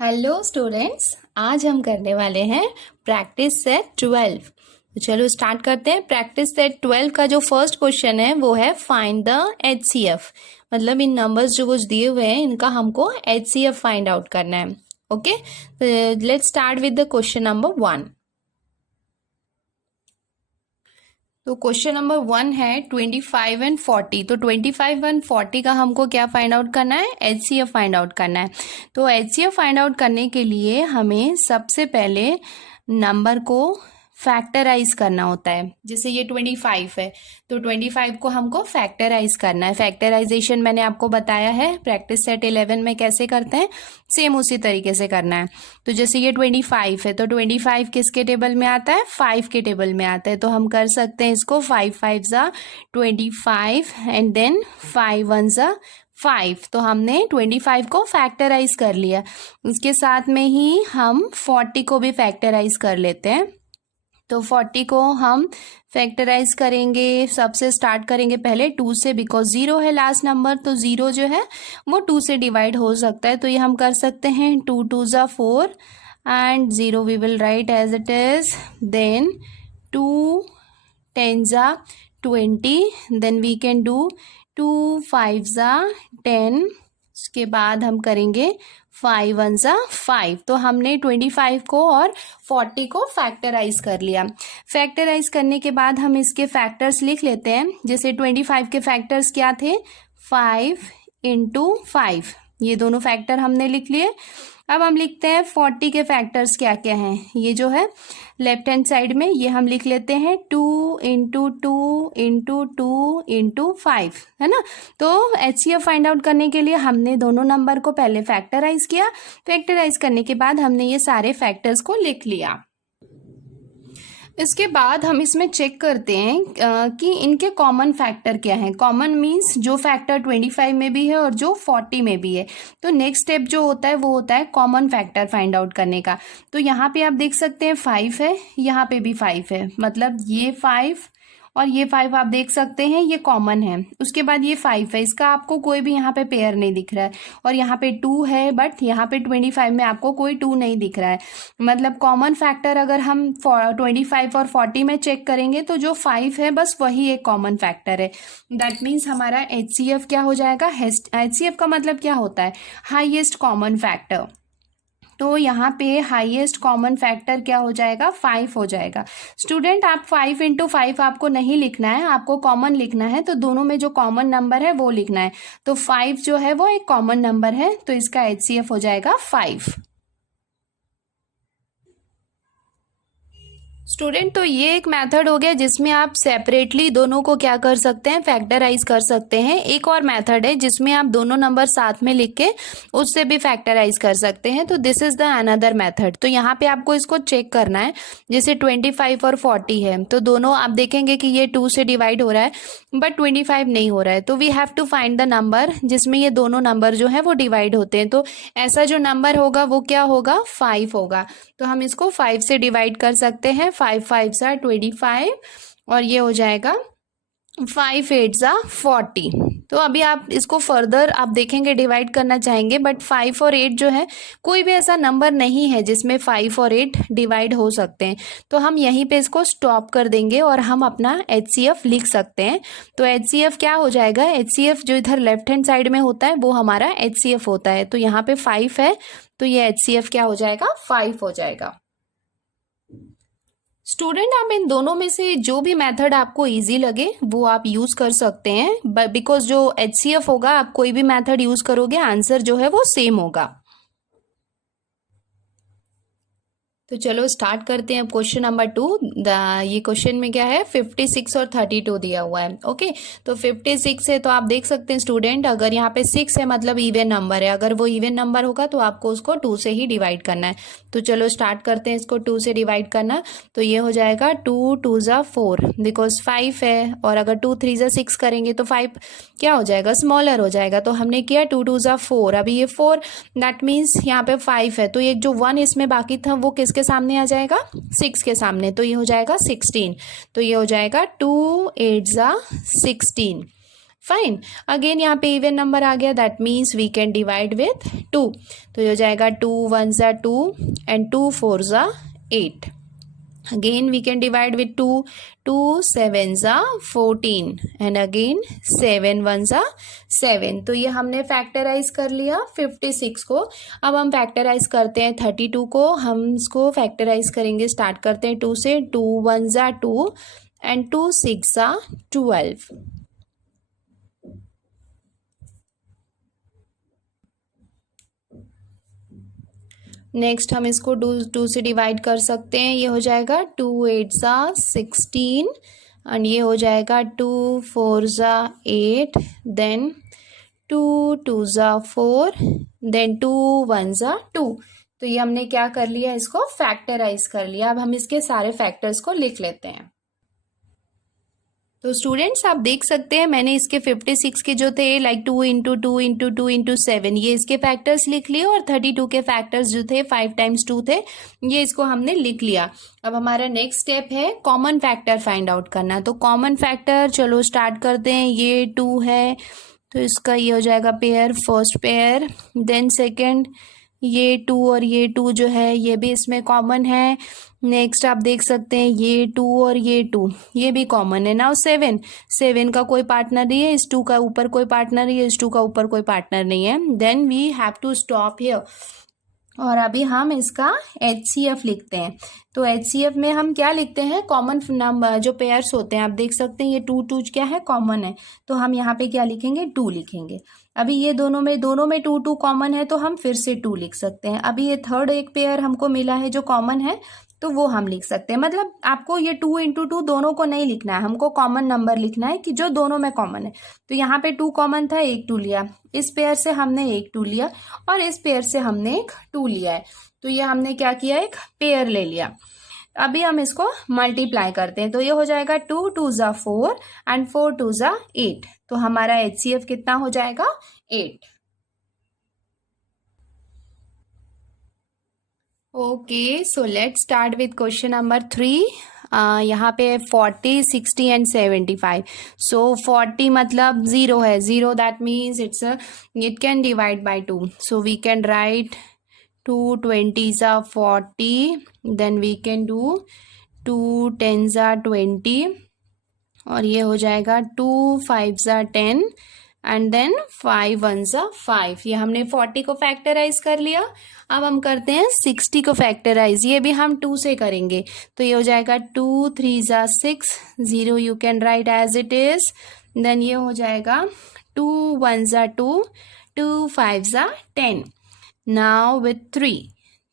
Hello students, आज हम करने वाले हैं प्रैक्टिस सेट 12। तो चलो स्टार्ट करते हैं। प्रैक्टिस सेट 12 का जो फर्स्ट क्वेश्चन है वो है फाइंड द HCF। मतलब इन नंबर्स जो कुछ दिए हुए हैं इनका हमको HCF फाइंड आउट करना है। ओके, तो let's start with the question number 1। तो क्वेश्चन नंबर 1 है 25 एंड 40। तो 25 एंड 40 का हमको क्या फाइंड आउट करना है? HCF फाइंड आउट करना है। तो HCF फाइंड आउट करने के लिए हमें सबसे पहले नंबर को फैक्टराइज करना होता है। जैसे ये 25 है तो 25 को हमको फैक्टराइज करना है। फैक्टराइजेशन मैंने आपको बताया है प्रैक्टिस सेट 11 में कैसे करते हैं, सेम उसी तरीके से करना है। तो जैसे ये 25 है तो 25 किसके टेबल में आता है? 5 के टेबल में आता है। तो हम कर सकते हैं इसको 5 5 ज़ा 25 एंड देन 5 1 ज़ा 5। तो हमने 25 को फैक्टराइज कर लिया। इसके साथ में ही हम 40 को भी फैक्टराइज कर लेते हैं। तो 40 को हम फैक्टराइज करेंगे। सबसे स्टार्ट करेंगे पहले 2 से, बिकॉज 0 है लास्ट नंबर, तो 0 जो है वो 2 से डिवाइड हो सकता है। तो ये हम कर सकते हैं 2 2 ज़ा 4 and 0 we will write as it is. Then 2 10 ज़ा 20, देन वी कैन डू 2 5 ज़ा 10। उसके बाद हम करेंगे 5 1 ज़ा 5। तो हमने 25 को और 40 को फैक्टराइज कर लिया। फैक्टराइज करने के बाद हम इसके फैक्टर्स लिख लेते हैं। जैसे 25 के फैक्टर्स क्या थे? 5 इंटू 5, ये दोनों फैक्टर हमने लिख लिए। अब हम लिखते हैं 40 के फैक्टर्स क्या क्या हैं। ये जो है लेफ्ट हैंड साइड में ये हम लिख लेते हैं 2 इंटू 2 इंटू 2 इंटू 5, है ना। तो HCF फाइंड आउट करने के लिए हमने दोनों नंबर को पहले फैक्टराइज किया। फैक्टराइज करने के बाद हमने ये सारे फैक्टर्स को लिख लिया। इसके बाद हम इसमें चेक करते हैं कि इनके कॉमन फैक्टर क्या हैं। कॉमन मीन्स जो फैक्टर 25 में भी है और जो 40 में भी है। तो नेक्स्ट स्टेप जो होता है वो होता है कॉमन फैक्टर फाइंड आउट करने का। तो यहाँ पे आप देख सकते हैं 5 है, यहाँ पे भी 5 है, मतलब ये 5 और ये 5 आप देख सकते हैं ये कॉमन है। उसके बाद ये 5 है, इसका आपको कोई भी यहाँ पे पेयर नहीं दिख रहा है। और यहाँ पे 2 है, बट यहाँ पे 25 में आपको कोई 2 नहीं दिख रहा है। मतलब कॉमन फैक्टर अगर हम 25 और 40 में चेक करेंगे तो जो 5 है बस वही एक कॉमन फैक्टर है। दैट मीन्स हमारा HCF क्या हो जाएगा? HCF का मतलब क्या होता है? Highest common factor. तो यहाँ पे हाईएस्ट कॉमन फैक्टर क्या हो जाएगा? 5 हो जाएगा। स्टूडेंट, आप 5 इंटू 5 आपको नहीं लिखना है, आपको कॉमन लिखना है। तो दोनों में जो कॉमन नंबर है वो लिखना है। तो 5 जो है वो एक कॉमन नंबर है, तो इसका HCF हो जाएगा 5। स्टूडेंट, तो ये एक मेथड हो गया जिसमें आप सेपरेटली दोनों को क्या कर सकते हैं? फैक्टराइज कर सकते हैं। एक और मेथड है जिसमें आप दोनों नंबर साथ में लिख के उससे भी फैक्टराइज कर सकते हैं। तो this is the another method. तो यहाँ पे आपको इसको चेक करना है। जैसे 25 और 40 है तो दोनों आप देखेंगे कि ये 2 से डिवाइड हो रहा है बट 25 नहीं हो रहा है। तो we have to find the number जिसमें ये दोनों नंबर जो है वो डिवाइड होते हैं। तो ऐसा जो नंबर होगा वो क्या होगा? 5 होगा। तो हम इसको 5 से डिवाइड कर सकते हैं। 5 5 ज़ा 25 और ये हो जाएगा 5 8 ज़ा 40। तो अभी आप इसको फर्दर आप देखेंगे डिवाइड करना चाहेंगे, बट 5 और 8 जो है कोई भी ऐसा नंबर नहीं है जिसमें 5 और 8 डिवाइड हो सकते हैं। तो हम यहीं पे इसको स्टॉप कर देंगे और हम अपना HCF लिख सकते हैं। तो HCF क्या हो जाएगा? HCF जो इधर लेफ्ट हैंड साइड में होता है वो हमारा HCF होता है। तो यहाँ पे 5 है तो ये HCF क्या हो जाएगा? 5 हो जाएगा। स्टूडेंट, आप इन दोनों में से जो भी मेथड आपको इजी लगे वो आप यूज कर सकते हैं, बिकॉज जो HCF होगा आप कोई भी मेथड यूज करोगे आंसर जो है वो सेम होगा। तो चलो स्टार्ट करते हैं अब क्वेश्चन नंबर 2। ये क्वेश्चन में क्या है? 56 और 32 दिया हुआ है। ओके, तो 56 है तो आप देख सकते हैं स्टूडेंट, अगर यहाँ पे 6 है मतलब इवन नंबर है। अगर वो इवन नंबर होगा तो आपको उसको 2 से ही डिवाइड करना है। तो चलो स्टार्ट करते हैं इसको 2 से डिवाइड करना। तो ये हो जाएगा 2 2 ज़ा 4, बिकॉज 5 है और अगर 2 3 ज़ा 6 करेंगे तो 5 क्या हो जाएगा? स्मॉलर हो जाएगा। तो हमने किया 2 2 ज़ा 4। अभी ये 4, दैट मीन्स यहाँ पे 5 है तो ये जो 1 इसमें बाकी था वो किसके सामने आ जाएगा? 6 के सामने। तो ये हो जाएगा 16। तो ये हो जाएगा 2 8 ज़ा 16। फाइन। अगेन यहाँ पे इवन नंबर आ गया, that means we can divide with 2। तो ये हो जाएगा 2 1 2 and 2 4 8। Again we can divide with 2, 2 7 14 and again 7 1 7। तो ये हमने फैक्टराइज कर लिया 56 को। अब हम फैक्टराइज करते हैं 32 को। हम इसको फैक्टराइज करेंगे, स्टार्ट करते हैं 2 से। 2 1 2 एंड 2 6 12। नेक्स्ट हम इसको 2 से डिवाइड कर सकते हैं। ये हो जाएगा 2 8 16 एंड ये हो जाएगा 2 4 8 देन 2 2 4 देन 2 1 2। तो ये हमने क्या कर लिया, इसको फैक्टराइज कर लिया। अब हम इसके सारे फैक्टर्स को लिख लेते हैं। तो स्टूडेंट्स आप देख सकते हैं मैंने इसके 56 के जो थे लाइक 2 इंटू 2 इंटू 2 इंटू 7 ये इसके फैक्टर्स लिख लिए, और 32 के फैक्टर्स जो थे 5 टाइम्स 2 थे, ये इसको हमने लिख लिया। अब हमारा नेक्स्ट स्टेप है कॉमन फैक्टर फाइंड आउट करना। तो कॉमन फैक्टर चलो स्टार्ट करते हैं। ये 2 है तो इसका ये हो जाएगा pair, first pair. Then second ये 2 और ये 2 जो है ये भी इसमें कॉमन है। नेक्स्ट आप देख सकते हैं ये 2 और ये 2 ये भी कॉमन है। नाउ 7 का कोई पार्टनर नहीं है, इस 2 का ऊपर कोई पार्टनर नहीं है, इस 2 का ऊपर कोई पार्टनर नहीं है। Then we have to stop here. और अभी हम इसका HCF लिखते हैं। तो HCF में हम क्या लिखते हैं, कॉमन नंबर जो पेयर्स होते हैं। आप देख सकते हैं ये 2 2 क्या है, कॉमन है। तो हम यहाँ पे क्या लिखेंगे, 2 लिखेंगे। अभी ये दोनों में 2 2 कॉमन है तो हम फिर से 2 लिख सकते हैं। अभी ये थर्ड एक पेयर हमको मिला है जो कॉमन है तो वो हम लिख सकते हैं। मतलब आपको ये 2 इंटू 2 दोनों को नहीं लिखना है, हमको कॉमन नंबर लिखना है कि जो दोनों में कॉमन है। तो यहाँ पे 2 कॉमन था, एक 2 लिया, इस पेयर से हमने एक 2 लिया और इस पेयर से हमने एक 2 लिया है। तो ये हमने क्या किया, एक पेयर ले लिया। अभी हम इसको मल्टीप्लाई करते हैं। तो ये हो जाएगा 2 2 4 एंड 4 2 8। तो हमारा HCF कितना हो जाएगा, 8। Okay, so let's start with question number 3। यहाँ पे 40 60 एंड 75। सो 40 मतलब 0 है, 0 that means it can divide by 2। So we can write 2 20s 40, then we can do 2 10s 20 और ये हो जाएगा 2 5s 10 एंड देन 5 1s 5। ये हमने 40 को फैक्टराइज कर लिया। अब हम करते हैं 60 को फैक्टराइज, ये भी हम 2 से करेंगे। तो ये हो जाएगा 2 3s 6, 0 you can write as it is. Then ये हो जाएगा 2 1s 2, 2 5s 10। नाउ विथ 3,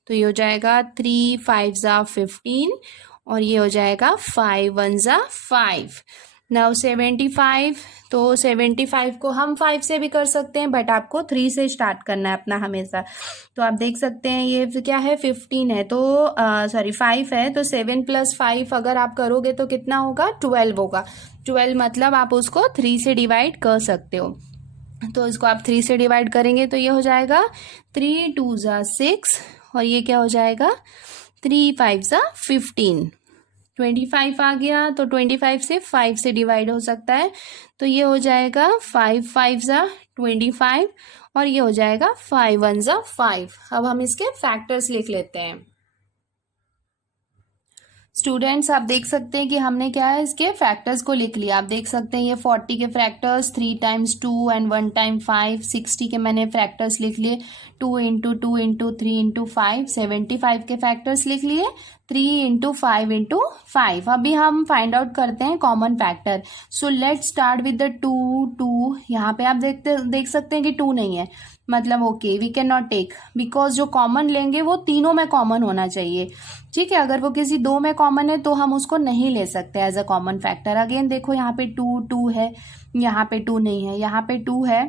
तो ये हो जाएगा 3 5s 15 और ये हो जाएगा 5 1s 5। नाउ 75, तो 75 को हम 5 से भी कर सकते हैं बट आपको 3 से स्टार्ट करना है अपना हमेशा। तो आप देख सकते हैं ये क्या है, 15 है तो 5 है तो 7 + 5 अगर आप करोगे तो कितना होगा, 12 होगा। 12 मतलब आप उसको 3 से डिवाइड कर सकते हो। तो इसको आप 3 से डिवाइड करेंगे तो ये हो जाएगा 3 2s 6 और ये क्या हो जाएगा 3 5s 15। 25 आ गया तो 25 से 5 से डिवाइड हो सकता है। तो ये हो जाएगा 5 5s 25 और ये हो जाएगा 5 1s 5। अब हम इसके फैक्टर्स लिख लेते हैं। स्टूडेंट्स आप देख सकते हैं कि हमने क्या है, इसके फैक्टर्स को लिख लिया। आप देख सकते हैं ये 40 के फैक्टर्स 3 टाइम्स 2 एंड 1 टाइम 5। 60 के मैंने फैक्टर्स लिख लिए 2 इंटू 2 इंटू 3 इंटू 5। 75 के फैक्टर्स लिख लिए 3 इंटू 5 इंटू 5। अभी हम फाइंड आउट करते हैं common factor. So let's start with the 2। यहाँ पे आप देख सकते हैं कि 2 नहीं है, मतलब okay we can not take, because जो कॉमन लेंगे वो तीनों में कॉमन होना चाहिए। ठीक है, अगर वो किसी 2 में कॉमन है तो हम उसको नहीं ले सकते as a common factor. Again देखो यहाँ पे 2 2 है, यहाँ पे 2 नहीं है, यहाँ पे 2 है,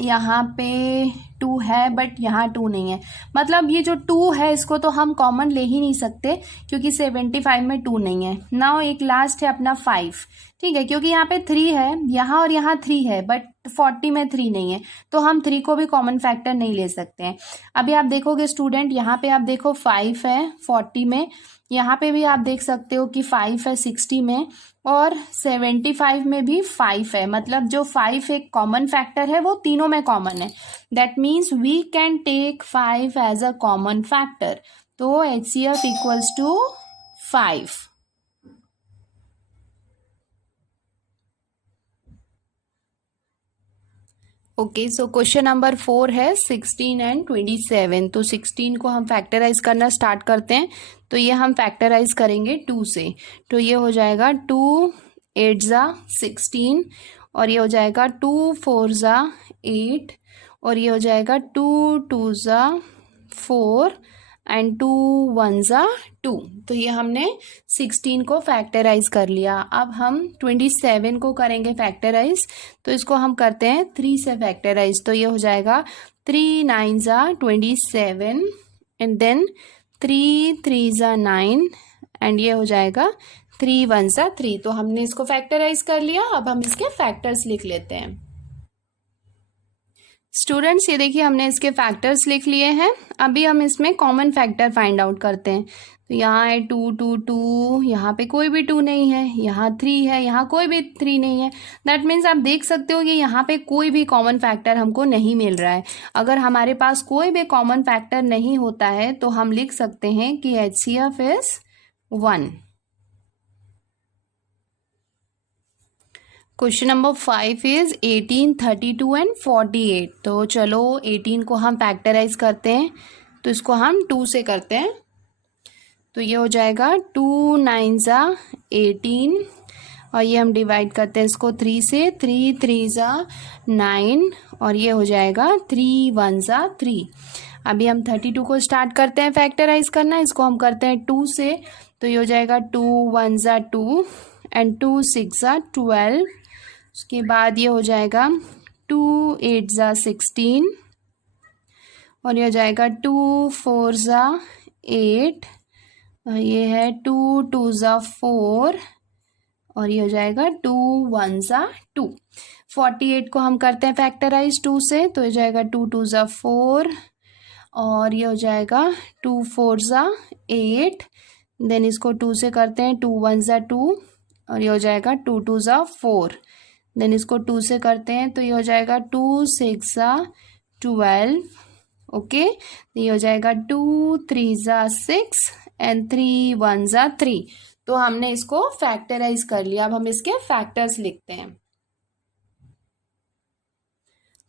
यहाँ पे 2 है बट यहाँ 2 नहीं है। मतलब ये जो 2 है इसको तो हम कॉमन ले ही नहीं सकते क्योंकि 75 में 2 नहीं है। नाउ एक लास्ट है अपना 5, ठीक है, क्योंकि यहाँ पे 3 है, यहाँ और यहाँ 3 है बट 40 में 3 नहीं है, तो हम 3 को भी कॉमन फैक्टर नहीं ले सकते हैं। अभी आप देखोगे स्टूडेंट, यहाँ पे आप देखो 5 है 40 में, यहाँ पे भी आप देख सकते हो कि 5 है 60 में, और 75 में भी 5 है। मतलब जो 5 एक कॉमन फैक्टर है वो तीनों में कॉमन है। That means we can take 5 as a common factor. तो HCF equals to 5। Okay, so question number 4 है 16 एंड 27। तो 16 को हम फैक्टराइज करना स्टार्ट करते हैं। तो ये हम फैक्टराइज करेंगे 2 से। तो ये हो जाएगा 2 8 ज़ा 16, और ये हो जाएगा 2 4 ज़ा 8, और ये हो जाएगा 2 2 ज़ा 4 एंड 2 1 ज़ा 2। तो ये हमने 16 को फैक्टराइज कर लिया। अब हम 27 को करेंगे फैक्टराइज। तो इसको हम करते हैं 3 से फैक्टराइज। तो ये हो जाएगा 3 9 ज़ा 27, एंड देन 3 3 ज़ा 9, एंड ये हो जाएगा 3 1 ज़ा 3। तो हमने इसको फैक्टराइज कर लिया। अब हम इसके फैक्टर्स लिख लेते हैं। स्टूडेंट्स, ये देखिए हमने इसके फैक्टर्स लिख लिए हैं। अभी हम इसमें कॉमन फैक्टर फाइंड आउट करते हैं। तो यहाँ है 2 2 2, यहाँ पे कोई भी 2 नहीं है, यहाँ 3 है, यहाँ कोई भी 3 नहीं है। दैट मीन्स आप देख सकते हो कि यहाँ पे कोई भी कॉमन फैक्टर हमको नहीं मिल रहा है। अगर हमारे पास कोई भी कॉमन फैक्टर नहीं होता है तो हम लिख सकते हैं कि HCF is 1। Question number 5 is 18 32 and 48। तो चलो 18 को हम फैक्टराइज करते हैं। तो इसको हम 2 से करते हैं। तो ये हो जाएगा 2 9 ज़ा 18, और ये हम डिवाइड करते हैं इसको 3 से। 3 3 ज़ा 9, और ये हो जाएगा 3 1 ज़ा 3। अभी हम 32 को स्टार्ट करते हैं फैक्टराइज करना। इसको हम करते हैं 2 से। तो ये हो जाएगा 2 1 ज़ा 2, एंड 2 6 ज़ा 12। उसके बाद ये हो जाएगा 2 8 ज़ा 16, और ये हो जाएगा 2 4 ज़ा 8, और ये है 2 2 ज़ा 4, और ये हो जाएगा 2 1 ज़ा 2। 48 को हम करते हैं फैक्टराइज 2 से। तो ये जाएगा 2 2 ज़ा 4, और ये हो जाएगा 2 4 ज़ा 8। देन इसको 2 से करते हैं 2 1 ज़ा 2, और ये हो जाएगा 2 2 ज़ा 4। देन इसको 2 से करते हैं तो ये हो जाएगा 2 6 ज़ा 12। ओके, ये हो जाएगा 2 3 ज़ा 6 एंड 3 1 ज़ा 3। तो हमने इसको फैक्टराइज कर लिया। अब हम इसके फैक्टर्स लिखते हैं।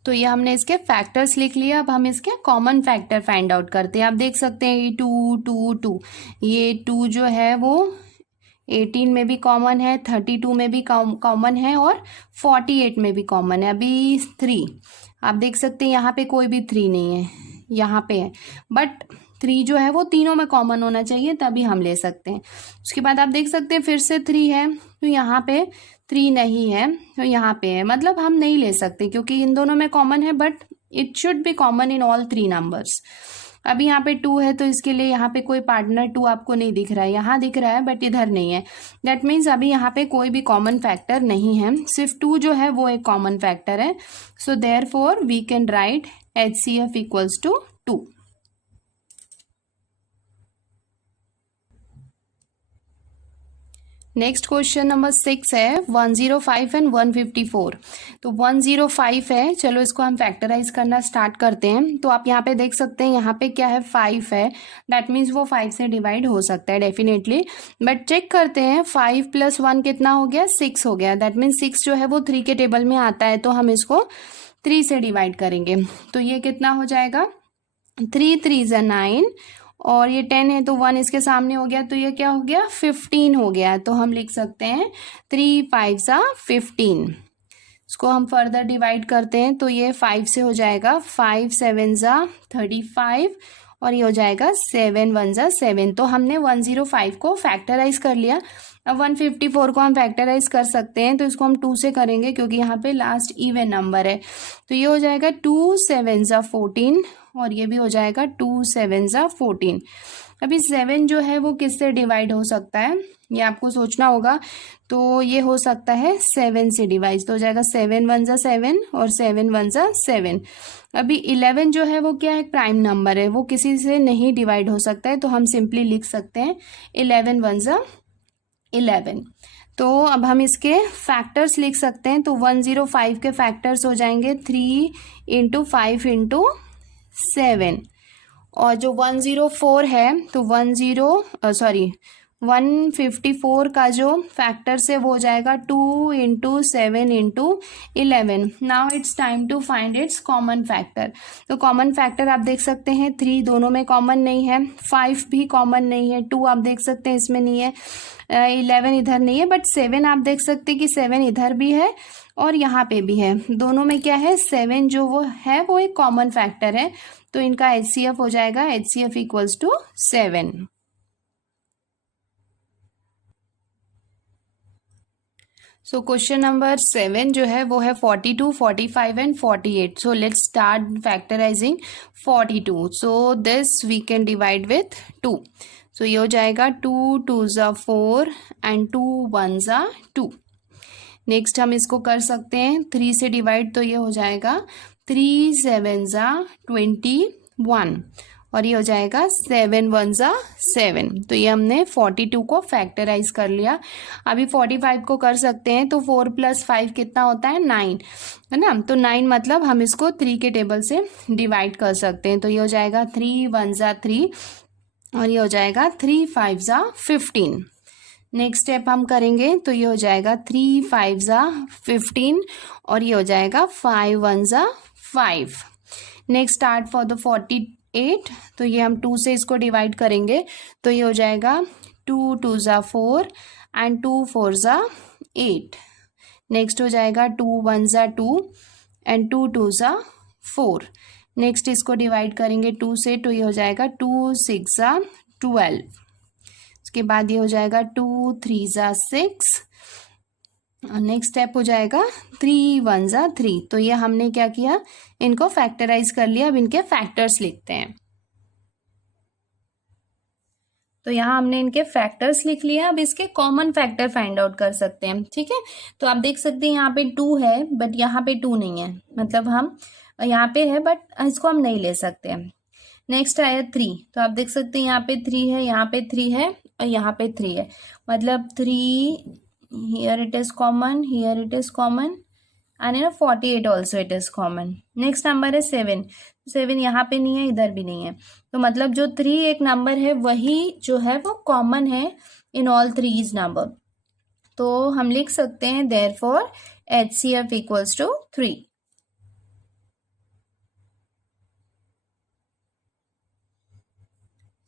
तो ये हमने इसके फैक्टर्स लिख लिया। अब हम इसके कॉमन फैक्टर फाइंड आउट करते हैं। आप देख सकते हैं ये 2 2 2, ये 2 जो है वो 18 में भी कॉमन है, 32 में भी कॉमन है, और 48 में भी कॉमन है। अभी 3 आप देख सकते हैं, यहाँ पे कोई भी 3 नहीं है, यहाँ पे है, बट 3 जो है वो तीनों में कॉमन होना चाहिए तभी हम ले सकते हैं। उसके बाद आप देख सकते हैं फिर से 3 है, तो यहाँ पे 3 नहीं है, तो यहाँ पे है, मतलब हम नहीं ले सकते क्योंकि इन दोनों में कॉमन है, but it should be common in all 3 numbers. अभी यहाँ पे 2 है तो इसके लिए यहाँ पे कोई पार्टनर 2 आपको नहीं दिख रहा है, यहाँ दिख रहा है बट इधर नहीं है। दैट मीन्स अभी यहाँ पे कोई भी कॉमन फैक्टर नहीं है, सिर्फ 2 जो है वो एक कॉमन फैक्टर है। So therefore we can write HCF equals to 2। Next question number 6 है 105 एंड 154। तो 105 है, चलो इसको हम फैक्टराइज करना स्टार्ट करते हैं। तो आप यहाँ पे देख सकते हैं यहाँ पे क्या है 5 है, दैट मीन्स वो 5 से डिवाइड हो सकता है डेफिनेटली, बट चेक करते हैं 5 + 1 कितना हो गया, 6 हो गया। दैट मीन्स 6 जो है वो 3 के टेबल में आता है, तो हम इसको 3 से डिवाइड करेंगे। तो ये कितना हो जाएगा, 3 3 ज़ा 9, और ये 10 है तो 1 इसके सामने हो गया, तो ये क्या हो गया 15 हो गया। तो हम लिख सकते हैं 3 5 ज़ा 15। इसको हम फर्दर डिवाइड करते हैं तो ये 5 से हो जाएगा 5 7 ज़ा 35, और ये हो जाएगा 7 1 ज़ा 7। तो हमने 105 को फैक्टराइज कर लिया। अब 154 को हम फैक्टराइज कर सकते हैं, तो इसको हम 2 से करेंगे क्योंकि यहाँ पे लास्ट इवन नंबर है। तो ये हो जाएगा 2 7 ज़ा 14, और ये भी हो जाएगा 2 7 ज़ा 14। अभी 7 जो है वो किससे डिवाइड हो सकता है, ये आपको सोचना होगा। तो ये हो सकता है 7 से डिवाइड, तो हो जाएगा 7 1 ज़ा 7 और 7 1 ज़ा 7। अभी 11 जो है वो क्या है, प्राइम नंबर है, वो किसी से नहीं डिवाइड हो सकता है, तो हम सिंपली लिख सकते हैं 11 1 ज़ा 11। तो अब हम इसके फैक्टर्स लिख सकते हैं। तो 105 के फैक्टर्स हो जाएंगे 3 × 5 × 7, और जो 104 है तो 154 का जो फैक्टर्स है वो हो जाएगा 2 × 7 × 11। Now it's time to find its common factor. तो कॉमन फैक्टर आप देख सकते हैं 3 दोनों में कॉमन नहीं है, 5 भी कॉमन नहीं है, 2 आप देख सकते हैं इसमें नहीं है, 11 इधर नहीं है, बट 7 आप देख सकते हैं कि 7 इधर भी है और यहाँ पे भी है, दोनों में क्या है 7 जो वो है वो एक कॉमन फैक्टर है। तो इनका HCF हो जाएगा HCF equals to 7। So question number 7 जो है वो है 42, 45 and 48। So let's start factorizing 42। So this we can divide with 2। So ये हो जाएगा 2 2 ज़ा 4 एंड 2 1 ज़ा 2। नेक्स्ट हम इसको कर सकते हैं 3 से डिवाइड, तो ये हो जाएगा 3 7 ज़ा 21 और ये हो जाएगा 7 1 ज़ा 7। तो ये हमने 42 को फैक्टराइज कर लिया। अभी 45 को कर सकते हैं। तो 4 + 5 कितना होता है 9, है ना। तो 9 मतलब हम इसको 3 के टेबल से डिवाइड कर सकते हैं। तो ये हो जाएगा 3 1 ज़ा 3 और ये हो जाएगा 3 5 ज़ा 15। नेक्स्ट स्टेप हम करेंगे तो ये हो जाएगा 3 5 ज़ा 15 और ये हो जाएगा 5 1 ज़ा 5। Next start for the 48। तो ये हम 2 से इसको डिवाइड करेंगे, तो ये हो जाएगा 2 2 ज़ा 4 एंड 2 4 ज़ा 8। नेक्स्ट हो जाएगा 2 1 ज़ा 2 एंड 2 2 ज़ा 4। नेक्स्ट इसको डिवाइड करेंगे 2 से, तो ये हो जाएगा 2 6 ज़ा 12। उसके बाद ये हो जाएगा 2 3 ज़ा 6। नेक्स्ट स्टेप हो जाएगा 3 1 ज़ा 3। तो ये हमने क्या किया, इनको फैक्टराइज कर लिया। अब इनके फैक्टर्स लिखते हैं। तो यहाँ हमने इनके फैक्टर्स लिख लिया। अब इसके कॉमन फैक्टर फाइंड आउट कर सकते हैं, ठीक है। तो आप देख सकते हैं यहाँ पे 2 है बट यहाँ पे 2 नहीं है, मतलब हम यहाँ पे है बट इसको हम नहीं ले सकते हैं। नेक्स्ट आया 3। तो आप देख सकते हैं यहाँ पे 3 है, यहाँ पे 3 है और यहाँ पे 3 है, मतलब 3 here it is common, here it is common and in 48 also it is common. Next number है 7। 7 यहाँ पे नहीं है, इधर भी नहीं है, तो मतलब जो 3 एक नंबर है वही जो है वो कॉमन है इन ऑल 3 नंबर। तो हम लिख सकते हैं therefore HCF equals to 3।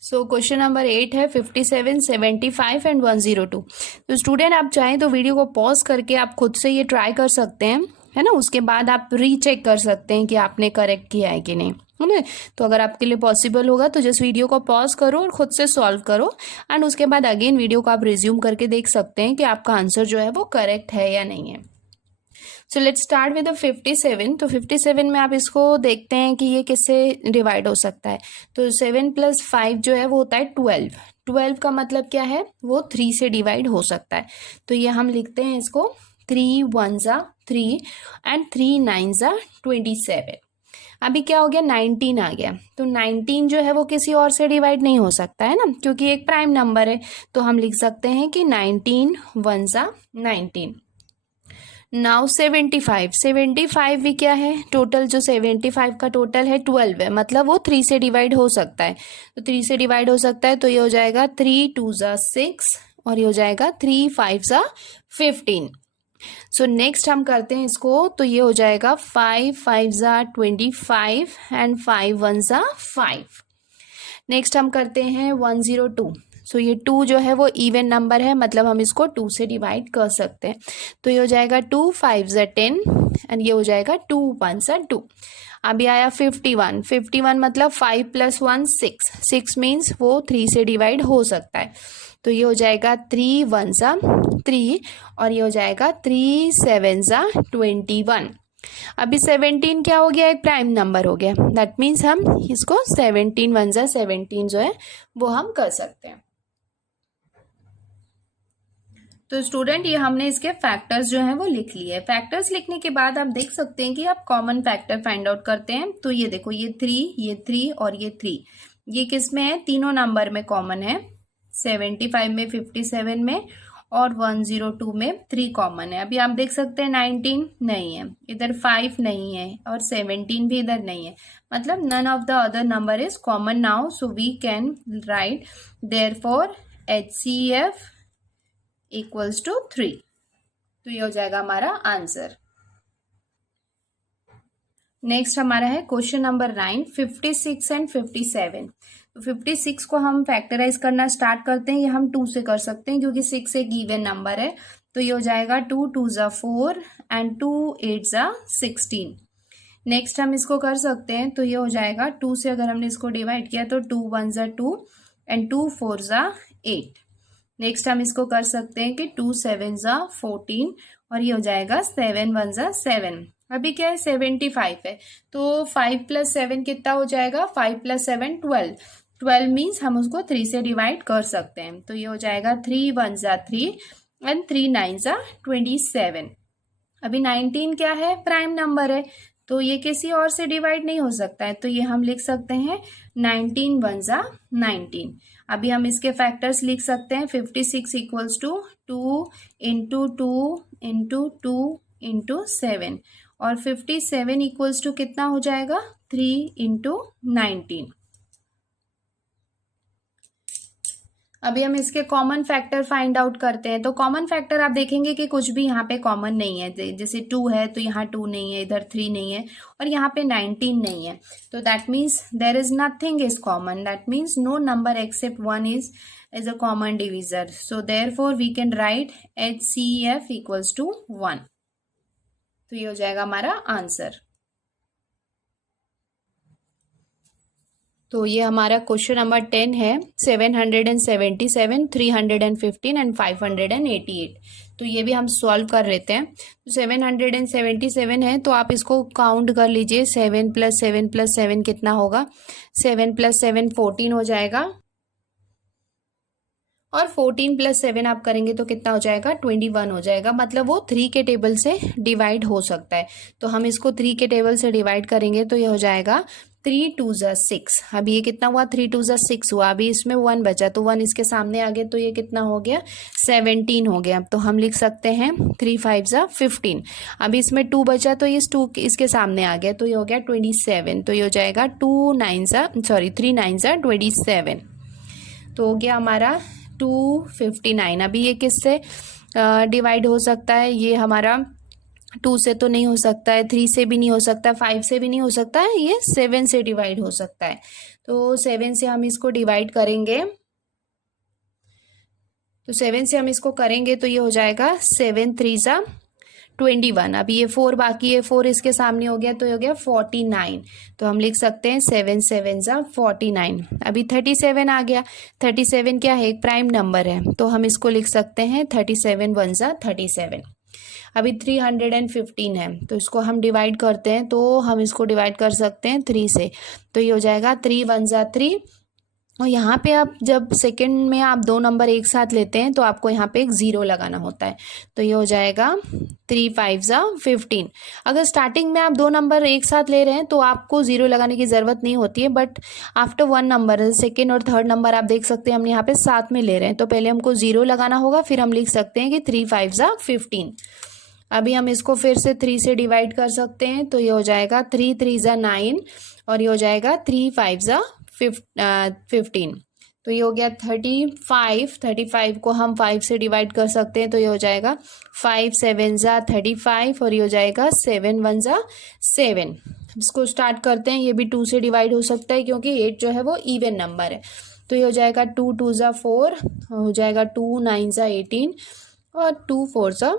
So question number 8 है 57, 75 एंड 102। तो स्टूडेंट आप चाहें तो वीडियो को पॉज करके आप खुद से ये ट्राई कर सकते हैं, है ना। उसके बाद आप रीचेक कर सकते हैं कि आपने करेक्ट किया है कि नहीं, है ना। तो अगर आपके लिए पॉसिबल होगा तो जस्ट वीडियो को पॉज करो और खुद से सॉल्व करो एंड उसके बाद अगेन वीडियो को आप रिज्यूम करके देख सकते हैं कि आपका आंसर जो है वो करेक्ट है या नहीं है। सो लेट्स स्टार्ट विद 57। तो 57 में आप इसको देखते हैं कि ये किससे डिवाइड हो सकता है। तो 7 + 5 जो है वो होता है 12। 12 का मतलब क्या है, वो 3 से डिवाइड हो सकता है। तो ये हम लिखते हैं इसको 3 1 ज़ा 3 एंड 3 9 ज़ा 27। अभी क्या हो गया 19 आ गया। तो 19 जो है वो किसी और से डिवाइड नहीं हो सकता है ना, क्योंकि एक प्राइम नंबर है। तो हम लिख सकते हैं कि 19 1 ज़ा 19। नाउ 75। 75 भी क्या है, टोटल जो 75 का टोटल है 12 है, मतलब वो 3 से डिवाइड हो सकता है। तो 3 से डिवाइड हो सकता है, तो ये हो जाएगा 3 2 ज़ा 6 और ये हो जाएगा 3 5 ज़ा 15। सो नेक्स्ट हम करते हैं इसको, तो ये हो जाएगा 5 5 ज़ा 25 एंड 5 1 ज़ा 5। नेक्स्ट हम करते हैं 102। सो ये 2 जो है वो इवन नंबर है, मतलब हम इसको 2 से डिवाइड कर सकते हैं। तो ये हो जाएगा 2 5 ज़ा 10 एंड ये हो जाएगा 2 1 ज़ा 2। अभी आया 51। 51 मतलब 5 + 1 6। 6 मीन्स वो 3 से डिवाइड हो सकता है। तो ये हो जाएगा 3 1 ज़ा 3 और ये हो जाएगा 3 7 ज़ा 21। अभी 17 क्या हो गया, एक प्राइम नंबर हो गया। दैट मीन्स हम इसको 17 वन जा 17 जो है वो हम कर सकते हैं। तो स्टूडेंट ये हमने इसके फैक्टर्स जो हैं वो लिख लिए। फैक्टर्स लिखने के बाद आप देख सकते हैं कि आप कॉमन फैक्टर फाइंड आउट करते हैं। तो ये देखो, ये 3 और ये 3, ये किस में है, तीनों नंबर में कॉमन है। 75 में, 57 में और 102 में 3 कॉमन है। अभी आप देख सकते हैं 19 नहीं है, इधर 5 नहीं है और 17 भी इधर नहीं है, मतलब none of the other number is common now, so we can write therefore HCF equals to 3। तो ये हो जाएगा हमारा आंसर। नेक्स्ट हमारा है क्वेश्चन नंबर 9, 56 एंड 57। तो 56 को हम फैक्टराइज करना स्टार्ट करते हैं। ये हम 2 से कर सकते हैं क्योंकि 6 एक इवन नंबर है। तो ये हो जाएगा 2 2 जा 4 एंड 2 8 जा 16। नेक्स्ट हम इसको कर सकते हैं। तो ये हो जाएगा 2 से अगर हमने इसको डिवाइड किया तो 2 1 जा 2 एंड 2 4 जा 8। नेक्स्ट हम इसको कर सकते हैं कि 2 7 जा 14 और ये हो जाएगा 7 1 जा 7। अभी क्या है, 75 है, तो 5 + 7 कितना हो जाएगा, 5 + 7 12। 12 मीन्स हम उसको 3 से डिवाइड कर सकते हैं। तो ये हो जाएगा 3 1 जा 3 एंड 3 9 जा 27। अभी 19 क्या है, प्राइम नंबर है, तो ये किसी और से डिवाइड नहीं हो सकता है, तो ये हम लिख सकते हैं 19 1 जा 19। अभी हम इसके फैक्टर्स लिख सकते हैं। 56 equals to 2 into 2 into 2 into 7 और 57 इक्वल्स टू कितना हो जाएगा, 3 इंटू 19। अभी हम इसके कॉमन फैक्टर फाइंड आउट करते हैं। तो कॉमन फैक्टर आप देखेंगे कि कुछ भी यहाँ पे कॉमन नहीं है। जैसे 2 है तो यहाँ 2 नहीं है, इधर 3 नहीं है और यहाँ पे 19 नहीं है। तो that means there is nothing is common. That means no number except 1 is a common divisor. So therefore we can write HCF equals to 1। तो ये हो जाएगा हमारा आंसर। तो ये हमारा क्वेश्चन नंबर 10 है। 777, 315 एंड 588। तो ये भी हम सॉल्व कर लेते हैं। तो 777 है, तो आप इसको काउंट कर लीजिए। 7 + 7 + 7 कितना होगा, 7 + 7 14 हो जाएगा और 14 + 7 आप करेंगे तो कितना हो जाएगा, 21 हो जाएगा। मतलब वो 3 के टेबल से डिवाइड हो सकता है। तो हम इसको 3 के टेबल से डिवाइड करेंगे तो ये हो जाएगा 3 2 जा 6। अभी ये कितना हुआ, 3 2 जा 6 हुआ। अभी इसमें 1 बचा तो 1 इसके सामने आ गया, तो ये कितना हो गया, 17 हो गया। तो हम लिख सकते हैं 3 5 जा 15। अभी इसमें 2 बचा तो ये 2 इसके सामने आ गया, तो ये हो गया 27। तो ये हो जाएगा 3 9 जा 27। तो हो गया हमारा 259। अभी ये किससे डिवाइड हो सकता है, ये हमारा 2 से तो नहीं हो सकता है, 3 से भी नहीं हो सकता, 5 से भी नहीं हो सकता है, ये 7 से डिवाइड हो सकता है। तो 7 से हम इसको डिवाइड करेंगे। तो 7 से हम इसको करेंगे तो ये हो जाएगा 7 3 जा 21। अभी ये 4 बाकी है, 4 इसके सामने हो गया तो ये हो गया 49। तो हम लिख सकते हैं 7 7 जा 49। अभी 37 आ गया। 37 क्या है, एक प्राइम नंबर है, तो हम इसको लिख सकते हैं 37 1 जा 37। अभी 315 है, तो इसको हम डिवाइड करते हैं। तो हम इसको डिवाइड कर सकते हैं 3 से, तो ये हो जाएगा 3 1 जा 3। और यहाँ पे आप जब सेकंड में आप 2 नंबर एक साथ लेते हैं तो आपको यहाँ पे एक 0 लगाना होता है। तो ये हो जाएगा 3 5 जा 15। अगर स्टार्टिंग में आप 2 नंबर एक साथ ले रहे हैं तो आपको 0 लगाने की ज़रूरत नहीं होती है, बट आफ्टर 1 नंबर, सेकेंड और थर्ड नंबर आप देख सकते हैं हम यहाँ पे साथ में ले रहे हैं, तो पहले हमको 0 लगाना होगा, फिर हम लिख सकते हैं कि 3 5 जा 15। अभी हम इसको फिर से 3 से डिवाइड कर सकते हैं। तो ये हो जाएगा 3 3 जा 9 और ये हो जाएगा 3 5 जा 15। तो ये हो गया 35। 35 को हम 5 से डिवाइड कर सकते हैं, तो ये हो जाएगा 5 7 जा 35 और ये हो जाएगा 7 1 जा 7। इसको स्टार्ट करते हैं। ये भी 2 से डिवाइड हो सकता है क्योंकि 8 जो है वो इवन नंबर है। तो ये हो जाएगा 2 2 जा 4, हो जाएगा 2 9 जा 18 और 2 4 जा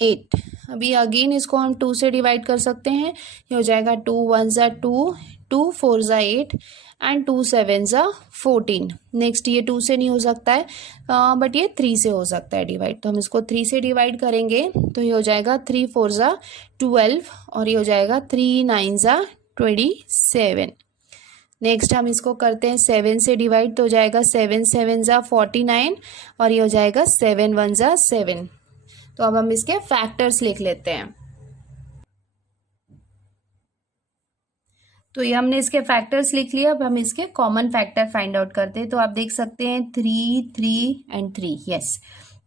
8। अभी अगेन इसको हम 2 से डिवाइड कर सकते हैं। ये हो जाएगा 2 1 जा 2, 2 4 ज़ा 8 एंड 2 7 ज़ा 14। नेक्स्ट ये 2 से नहीं हो सकता है, बट ये 3 से हो सकता है डिवाइड। तो हम इसको 3 से डिवाइड करेंगे तो ये हो जाएगा 3 4 ज़ा 12 और ये हो जाएगा 3 9 ज़ा 27। नेक्स्ट हम इसको करते हैं 7 से डिवाइड, तो हो जाएगा 7 7 ज़ा 49 और ये हो जाएगा 7 1 ज़ा 7। तो अब हम इसके फैक्टर्स लिख लेते हैं। तो ये हमने इसके फैक्टर्स लिख लिया। अब हम इसके कॉमन फैक्टर फाइंड आउट करते हैं। तो आप देख सकते हैं 3 3 एंड 3, यस,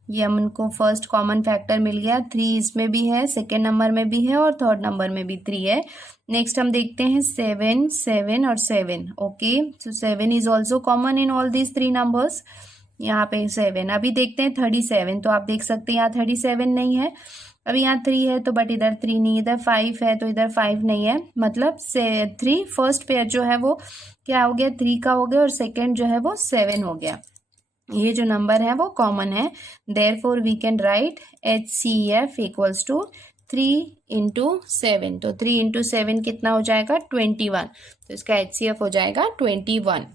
ये हमको फर्स्ट कॉमन फैक्टर मिल गया। 3 इसमें भी है, सेकेंड नंबर में भी है और थर्ड नंबर में भी 3 है। नेक्स्ट हम देखते हैं 7 7 और 7। Okay, so 7 is also common in all these 3 numbers. यहाँ पे 7। अभी देखते हैं 37। तो आप देख सकते हैं यहाँ 37 नहीं है। अभी यहाँ 3 है तो बट इधर 3 नहीं, इधर 5 है तो इधर 5 नहीं है। मतलब से 3 फर्स्ट पेयर जो है वो क्या हो गया, 3 का हो गया और सेकेंड जो है वो 7 हो गया। ये जो नंबर है वो कॉमन है। Therefore we can write HCF equals to 3 into 7। तो 3 इंटू 7 कितना हो जाएगा, 21। तो इसका HCF हो जाएगा 21।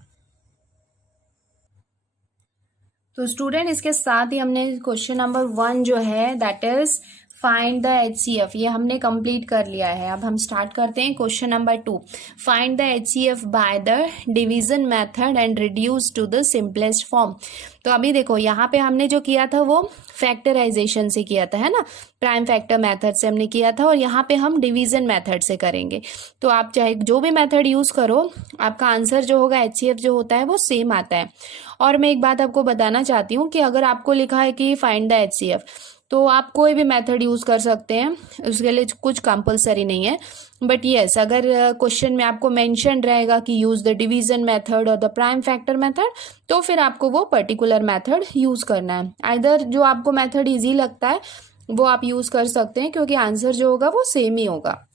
तो स्टूडेंट इसके साथ ही हमने क्वेश्चन नंबर 1 जो है that is find the HCF, ये हमने कंप्लीट कर लिया है। अब हम स्टार्ट करते हैं question number 2। Find the HCF by the division method and reduce to the simplest form. तो अभी देखो यहाँ पे हमने जो किया था वो फैक्टराइजेशन से किया था, है ना, प्राइम फैक्टर मेथड से हमने किया था, और यहाँ पे हम डिवीजन मेथड से करेंगे। तो आप चाहे जो भी मेथड यूज करो, आपका आंसर जो होगा HCF जो होता है वो सेम आता है। और मैं एक बात आपको बताना चाहती हूँ कि अगर आपको लिखा है कि फाइंड द HCF, तो आप कोई भी मेथड यूज कर सकते हैं, उसके लिए कुछ कंपलसरी नहीं है। बट यस, अगर क्वेश्चन में आपको मेंशन रहेगा कि यूज द डिवीजन मेथड और द प्राइम फैक्टर मेथड, तो फिर आपको वो पर्टिकुलर मेथड यूज करना है। आइदर जो आपको मेथड इजी लगता है वो आप यूज कर सकते हैं, क्योंकि आंसर जो होगा वो सेम ही होगा।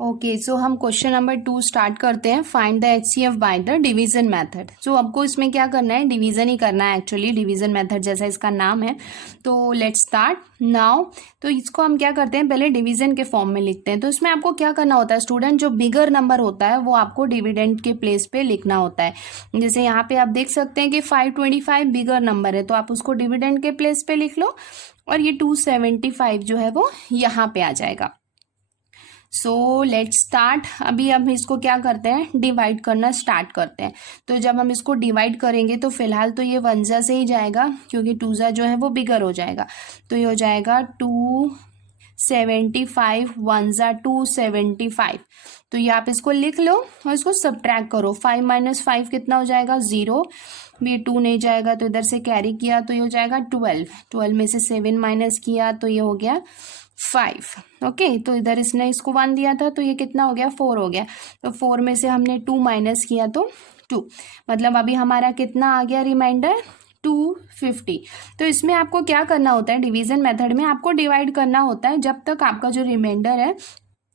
ओके, सो हम क्वेश्चन नंबर 2 स्टार्ट करते हैं। Find the HCF by the division method. So आपको इसमें क्या करना है, डिवीजन ही करना है एक्चुअली, डिवीजन मेथड जैसा इसका नाम है। तो लेट्स स्टार्ट नाउ। तो इसको हम क्या करते हैं, पहले डिवीजन के फॉर्म में लिखते हैं। तो इसमें आपको क्या करना होता है स्टूडेंट, जो बिगर नंबर होता है वो आपको डिविडेंड के प्लेस पे लिखना होता है। जैसे यहाँ पे आप देख सकते हैं कि 525 बिगर नंबर है, तो आप उसको डिविडेंड के प्लेस पे लिख लो, और ये 275 जो है वो यहाँ पे आ जाएगा। सो लेट्स स्टार्ट। अभी हम इसको क्या करते हैं, डिवाइड करना स्टार्ट करते हैं। तो जब हम इसको डिवाइड करेंगे तो फिलहाल तो ये 1 जा से ही जाएगा, क्योंकि 2 जा जो है वो बिगर हो जाएगा। तो ये हो जाएगा 275, 1 जा 275। तो ये आप इसको लिख लो और इसको सब्ट्रैक्ट करो। 5 माइनस 5 कितना हो जाएगा, 0। ये 2 नहीं जाएगा तो इधर से कैरी किया तो ये हो जाएगा 12। 12 में से 7 माइनस किया तो ये हो गया 5। ओके, तो इधर इसने इसको 1 दिया था तो ये कितना हो गया, 4 हो गया। तो 4 में से हमने 2 माइनस किया तो 2, मतलब अभी हमारा कितना आ गया रिमाइंडर, 250। तो इसमें आपको क्या करना होता है, डिवीजन मेथड में आपको डिवाइड करना होता है जब तक आपका जो रिमाइंडर है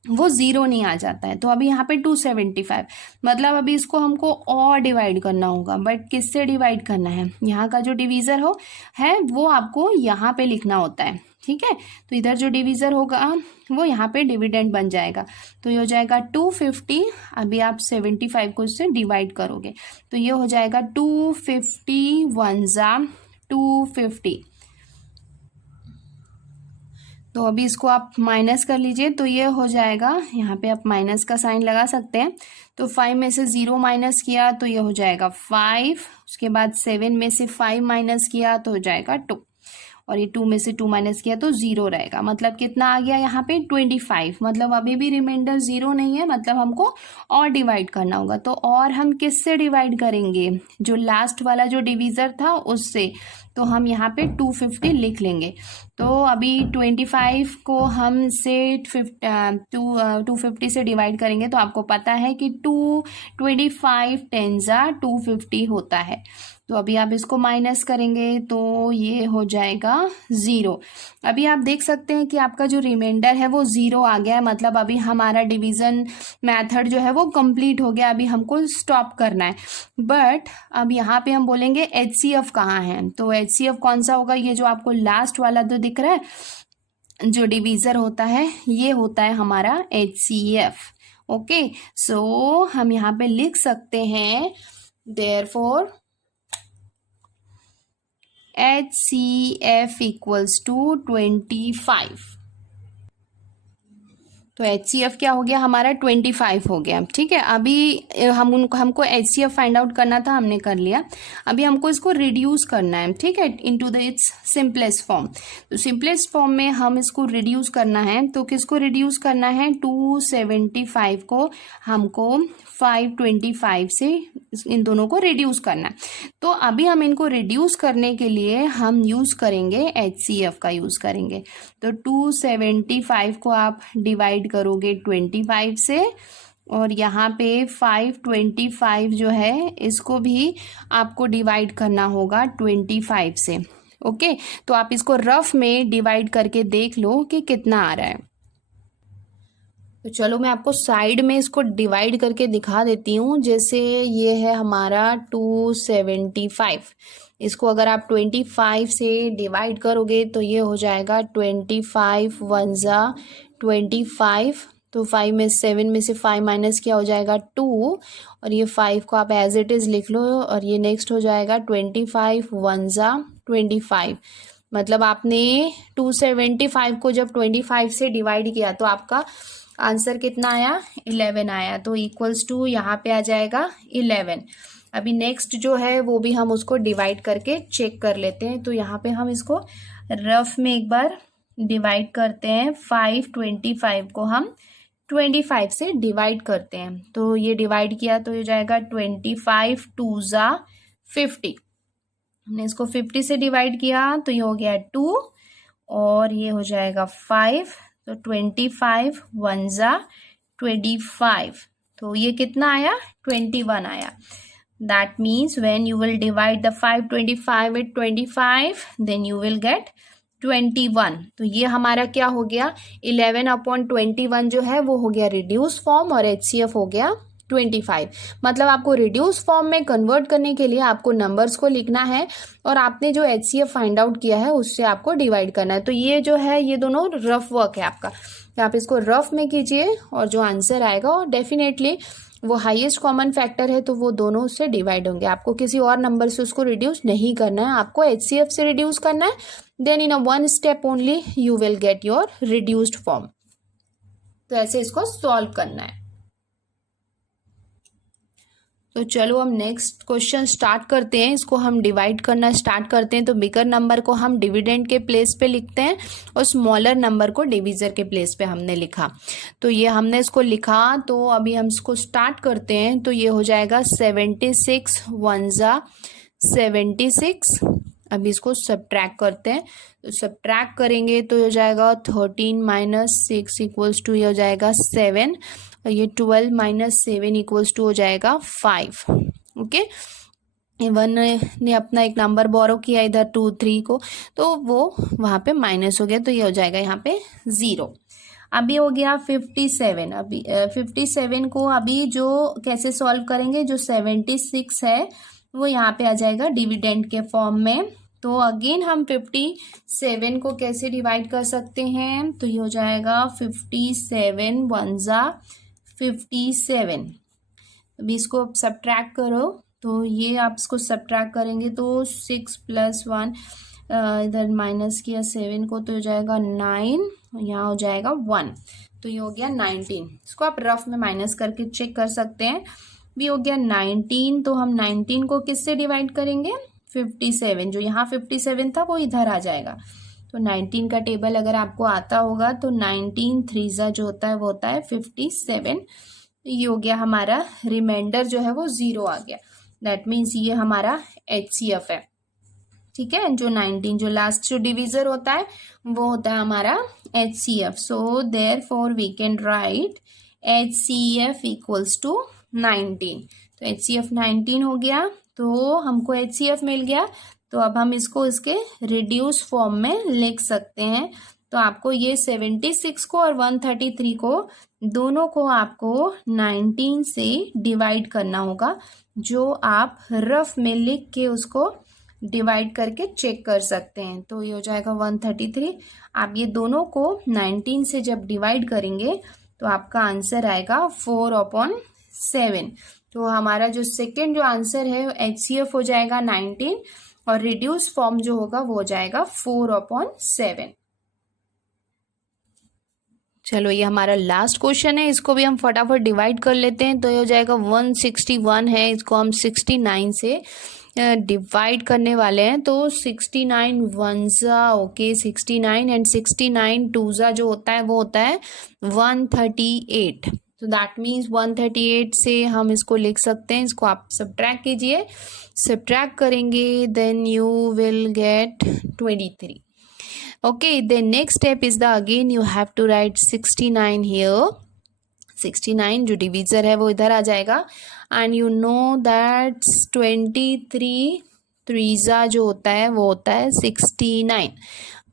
वो 0 नहीं आ जाता है। तो अभी यहाँ पे 275, मतलब अभी इसको हमको और डिवाइड करना होगा। बट किससे डिवाइड करना है, यहाँ का जो डिवीजर है वो आपको यहाँ पे लिखना होता है, ठीक है। तो इधर जो डिवीजर होगा वो यहाँ पे डिविडेंड बन जाएगा। तो ये हो जाएगा 250। अभी आप 75 को इससे डिवाइड करोगे तो ये हो जाएगा 250, 1 जा 250। तो अभी इसको आप माइनस कर लीजिए, तो ये हो जाएगा, यहाँ पे आप माइनस का साइन लगा सकते हैं। तो 5 में से 0 माइनस किया तो ये हो जाएगा 5। उसके बाद 7 में से 5 माइनस किया तो हो जाएगा 2, और ये 2 में से 2 माइनस किया तो 0 रहेगा। मतलब कितना आ गया यहाँ पे 25। मतलब अभी भी रिमाइंडर 0 नहीं है, मतलब हमको और डिवाइड करना होगा। तो और हम किससे डिवाइड करेंगे, जो लास्ट वाला जो डिवीजर था उससे। तो हम यहाँ पे 250 लिख लेंगे। तो अभी 25 को हम से 250 से डिवाइड करेंगे तो आपको पता है कि 225 10 जा 250 होता है। तो अभी आप इसको माइनस करेंगे तो ये हो जाएगा 0। अभी आप देख सकते हैं कि आपका जो रिमाइंडर है वो 0 आ गया है, मतलब अभी हमारा डिवीजन मेथड जो है वो कंप्लीट हो गया। अभी हमको स्टॉप करना है। बट अब यहाँ पे हम बोलेंगे HCF कहाँ है, तो HCF कौन सा होगा, ये जो आपको लास्ट वाला तो दिख रहा है जो डिवीज़र होता है ये होता है हमारा HCF। ओके, सो हम यहाँ पे लिख सकते हैं देयरफॉर HCF इक्वल्स टू 25। तो HCF क्या हो गया हमारा 25 हो गया। ठीक है, अभी हमको HCF फाइंड आउट करना था, हमने कर लिया। अभी हमको इसको रिड्यूस करना है, ठीक है, into the it's simplest form. तो सिंपलेस्ट फॉर्म में हम इसको रिड्यूस करना है, तो किसको रिड्यूस करना है, 275 को हमको 525 से इन दोनों को रिड्यूस करना है। तो अभी हम इनको रिड्यूस करने के लिए हम यूज करेंगे HCF का यूज करेंगे। तो 275 को आप डिवाइड करोगे 25 से, और यहाँ पे 525 जो है इसको भी आपको डिवाइड करना होगा 25 से। ओके, तो आप इसको रफ में डिवाइड करके देख लो कि कितना आ रहा है। तो चलो मैं आपको साइड में इसको डिवाइड करके दिखा देती हूँ। जैसे ये है हमारा 275, इसको अगर आप 25 से डिवाइड करोगे तो ये हो जाएगा 25 वन ज़ा 25। तो 5 में 7 में से 5 माइनस क्या हो जाएगा 2, और ये 5 को आप एज इट इज़ लिख लो, और ये नेक्स्ट हो जाएगा 25 वन ज़ा 25। मतलब आपने 275 को जब 25 से डिवाइड किया तो आपका आंसर कितना आया, 11 आया। तो इक्वल्स टू यहाँ पे आ जाएगा 11। अभी नेक्स्ट जो है वो भी हम उसको डिवाइड करके चेक कर लेते हैं। तो यहाँ पे हम इसको रफ में एक बार डिवाइड करते हैं। 525 को हम 25 से डिवाइड करते हैं, तो ये डिवाइड किया तो ये जाएगा 25 टू ज़ा 50। हमने इसको 50 से डिवाइड किया तो ये हो गया 2, और ये हो जाएगा 5। तो 25 वन ज़ा 25, तो ये कितना आया, 21 आया। That means when you will divide the 525 with 25 then you will get 21। तो ये हमारा क्या हो गया, 11/21 जो है वो हो गया रिड्यूस फॉर्म, और HCF हो गया 25। मतलब आपको रिड्यूस फॉर्म में कन्वर्ट करने के लिए आपको नंबर्स को लिखना है, और आपने जो HCF फाइंड आउट किया है उससे आपको डिवाइड करना है। तो ये जो है ये दोनों रफ वर्क है आपका, तो आप इसको रफ में कीजिए, और जो आंसर आएगा और डेफिनेटली वो हाईएस्ट कॉमन फैक्टर है तो वो दोनों उससे डिवाइड होंगे। आपको किसी और नंबर से उसको रिड्यूस नहीं करना है, आपको HCF से रिड्यूस करना है। Then in a one step only you will get your reduced form. तो ऐसे इसको सॉल्व करना है। तो चलो हम नेक्स्ट क्वेश्चन स्टार्ट करते हैं। इसको हम डिवाइड करना स्टार्ट करते हैं। तो बिगर नंबर को हम डिविडेंड के प्लेस पे लिखते हैं, और स्मॉलर नंबर को डिवीजर के प्लेस पे हमने लिखा। तो ये हमने इसको लिखा, तो अभी हम इसको स्टार्ट करते हैं। तो ये हो जाएगा 76 वन ज़ा 76। अभी इसको सब्ट्रैक्ट करते हैं। तो सब्ट्रैक्ट करेंगे तो हो जाएगा 13 माइनस 6 इक्वल्स टू ये हो जाएगा 7, और ये 12 माइनस 7 इक्वल्स टू हो जाएगा 5। ओके, वन ने अपना एक नंबर बोरो किया इधर 2 3 को, तो वो वहाँ पे माइनस हो गया, तो ये हो जाएगा यहाँ पे 0। अभी हो गया 57। अभी 57 को अभी जो कैसे सॉल्व करेंगे, जो 76 है वो यहाँ पे आ जाएगा डिविडेंड के फॉर्म में। तो अगेन हम 57 को कैसे डिवाइड कर सकते हैं, तो ये हो जाएगा 57 वन ज़ा 57। अभी इसको सब्ट्रैक्ट करो, तो ये आप इसको सब्ट्रैक्ट करेंगे तो 6 + 1, इधर माइनस किया 7 को तो हो जाएगा 9, यहाँ हो जाएगा 1, तो ये हो गया 19। इसको आप रफ में माइनस करके चेक कर सकते हैं। भी हो गया 19, तो हम 19 को किससे डिवाइड करेंगे, 57। जो यहाँ 57 था वो इधर आ जाएगा। तो 19 का टेबल अगर आपको आता होगा तो 19 3 ज़ा जो होता है वो होता है 57। ये हो गया हमारा, रिमाइंडर जो है वो 0 आ गया। दैट मीन्स ये हमारा HCF है। ठीक है, जो 19 जो लास्ट जो डिवीजर होता है वो होता है हमारा HCF। So therefore we can write HCF equals to 19। तो HCF 19 हो गया, तो हमको HCF मिल गया। तो अब हम इसको इसके रिड्यूस फॉर्म में लिख सकते हैं। तो आपको ये 76 को और 133 को दोनों को आपको 19 से डिवाइड करना होगा, जो आप रफ में लिख के उसको डिवाइड करके चेक कर सकते हैं। तो ये हो जाएगा 133। आप ये दोनों को 19 से जब डिवाइड करेंगे तो आपका आंसर आएगा 4/7। तो हमारा जो सेकेंड जो आंसर है HCF हो जाएगा 19 और रिड्यूस फॉर्म जो होगा वो हो जाएगा 4/7। चलो ये हमारा लास्ट क्वेश्चन है, इसको भी हम फटाफट डिवाइड कर लेते हैं। तो ये हो जाएगा 161 है, इसको हम 69 से डिवाइड करने वाले हैं। तो 69 वनजा ओके 69 एंड 69 टूजा जो होता है वो होता है 138। तो दैट मीन्स 138 से हम इसको लिख सकते हैं, इसको आप सब्ट्रैक्ट कीजिए, सब्ट्रैक्ट करेंगे then you will get 23। Okay, the next step is again you have to write 69 here. 69 जो डिविजर है वो इधर आ जाएगा and you know that 23 त्रीजा जो होता है वो होता है 69।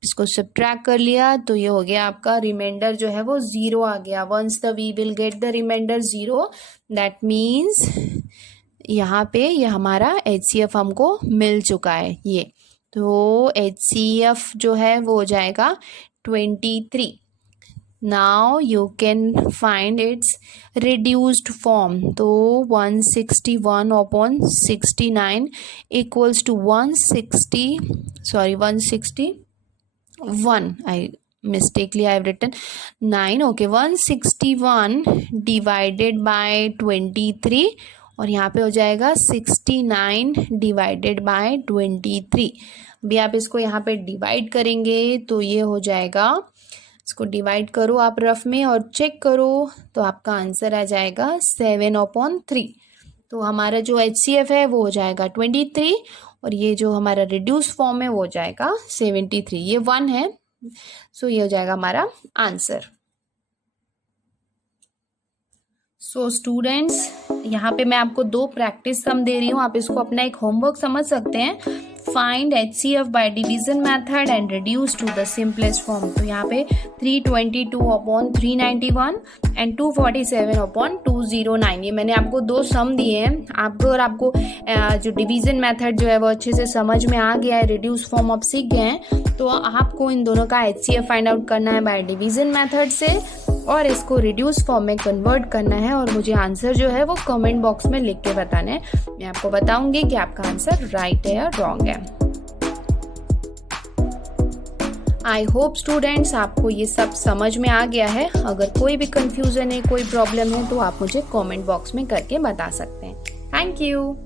इसको सब्ट्रैक्ट कर लिया तो ये हो गया आपका रिमाइंडर जो है वो 0 आ गया। once the we will get the remainder 0 that means यहाँ पे ये हमारा HCF हमको मिल चुका है। ये तो HCF जो है वो हो जाएगा 23। Now you can find its reduced form. तो 161/69 equals to 161 I mistakenly I have written 9 okay 161 divided by 23 और यहाँ पे हो जाएगा 69 डिवाइडेड बाय 23। अभी आप इसको यहाँ पे डिवाइड करेंगे तो ये हो जाएगा, इसको डिवाइड करो आप रफ में और चेक करो तो आपका आंसर आ जाएगा 7/3। तो हमारा जो HCF है वो हो जाएगा 23 और ये जो हमारा रिड्यूस फॉर्म है वो हो जाएगा 73। ये 1 है, सो ये हो जाएगा हमारा आंसर। सो स्टूडेंट्स यहाँ पे मैं आपको 2 प्रैक्टिस सम दे रही हूँ, आप इसको अपना एक होमवर्क समझ सकते हैं। Find HCF by division method and reduce to the simplest form. तो यहाँ पे 322/391 एंड 247/209 ये मैंने आपको 2 सम दिए हैं। आपको और आपको जो डिवीजन मेथड जो है वो अच्छे से समझ में आ गया है, रिड्यूस फॉर्म आप सीख गए हैं, तो आपको इन दोनों का HCF फाइंड आउट करना है बाय डिवीजन मेथड से और इसको रिड्यूस फॉर्म में कन्वर्ट करना है और मुझे आंसर जो है वो कमेंट बॉक्स में लिख के बताना है। मैं आपको बताऊंगी कि आपका आंसर राइट है या रॉन्ग है। आई होप स्टूडेंट्स आपको ये सब समझ में आ गया है। अगर कोई भी कंफ्यूजन है, कोई प्रॉब्लम है तो आप मुझे कमेंट बॉक्स में करके बता सकते हैं। Thank you.